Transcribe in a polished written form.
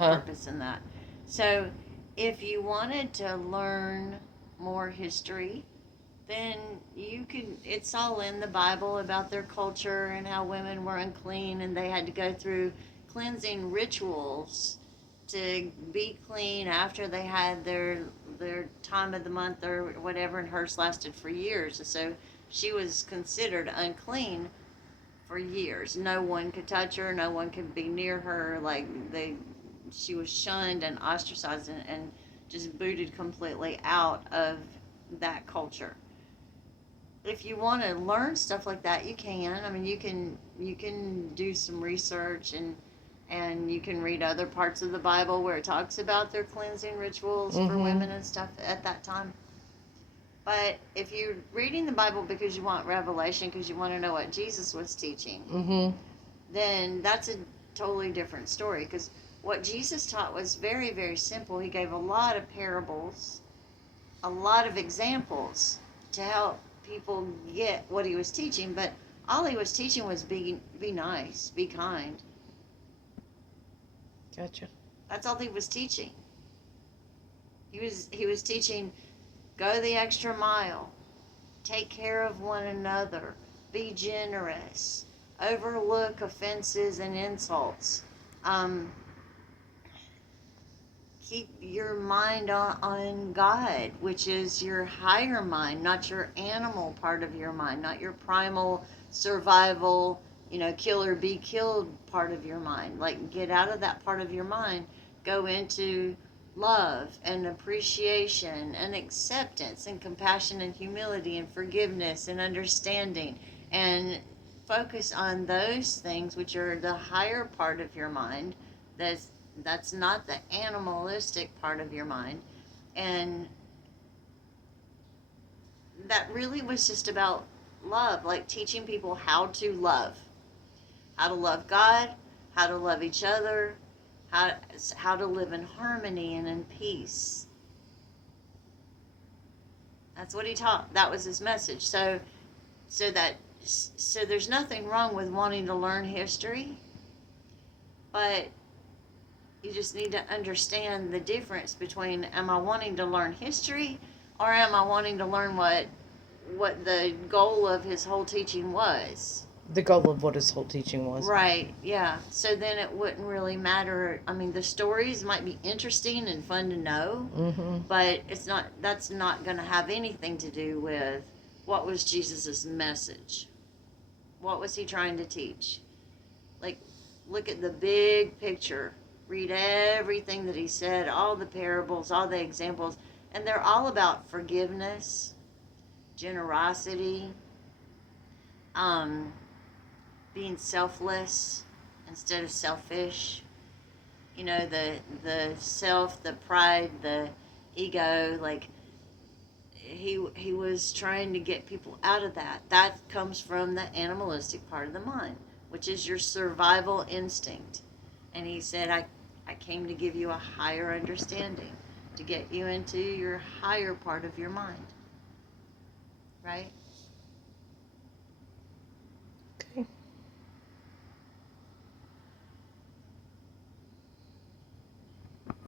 Huh? purpose in that. So, if you wanted to learn more history, then you can, it's all in the Bible about their culture and how women were unclean and they had to go through cleansing rituals to be clean after they had their time of the month or whatever, and hers lasted for years. So she was considered unclean for years. No one could touch her, no one could be near her. Like she was shunned and ostracized and just booted completely out of that culture. If you want to learn stuff like that, you can. I mean, you can do some research and you can read other parts of the Bible where it talks about their cleansing rituals for Mm-hmm. women and stuff at that time. But if you're reading the Bible because you want revelation, because you want to know what Jesus was teaching, Mm-hmm. then that's a totally different story. Because what Jesus taught was very, very simple. He gave a lot of parables, a lot of examples to help people get what he was teaching. But all he was teaching was be nice, be kind. Gotcha. That's all he was teaching. He was teaching go the extra mile, take care of one another, be generous, overlook offenses and insults. Um, Keep your mind on God, which is your higher mind, not your animal part of your mind, not your primal survival, kill or be killed part of your mind. Like, get out of that part of your mind, go into love and appreciation and acceptance and compassion and humility and forgiveness and understanding, and focus on those things which are the higher part of your mind. That's not the animalistic part of your mind. And that really was just about love, like teaching people how to love God, how to love each other, how, how to live in harmony and in peace. That's what he taught. That was his message. So that so there's nothing wrong with wanting to learn history, but you just need to understand the difference between, am I wanting to learn history or am I wanting to learn what the goal of his whole teaching was. The goal of what his whole teaching was. Right, yeah. So then it wouldn't really matter. I mean, the stories might be interesting and fun to know, Mm-hmm. but that's not going to have anything to do with what was Jesus's message. What was he trying to teach? Like, look at the big picture. Read everything that he said, all the parables, all the examples, and they're all about forgiveness, generosity, um, being selfless instead of selfish. The self, the pride, the ego. Like, he was trying to get people out of that. That comes from the animalistic part of the mind, which is your survival instinct. And he said, I came to give you a higher understanding, to get you into your higher part of your mind. Right?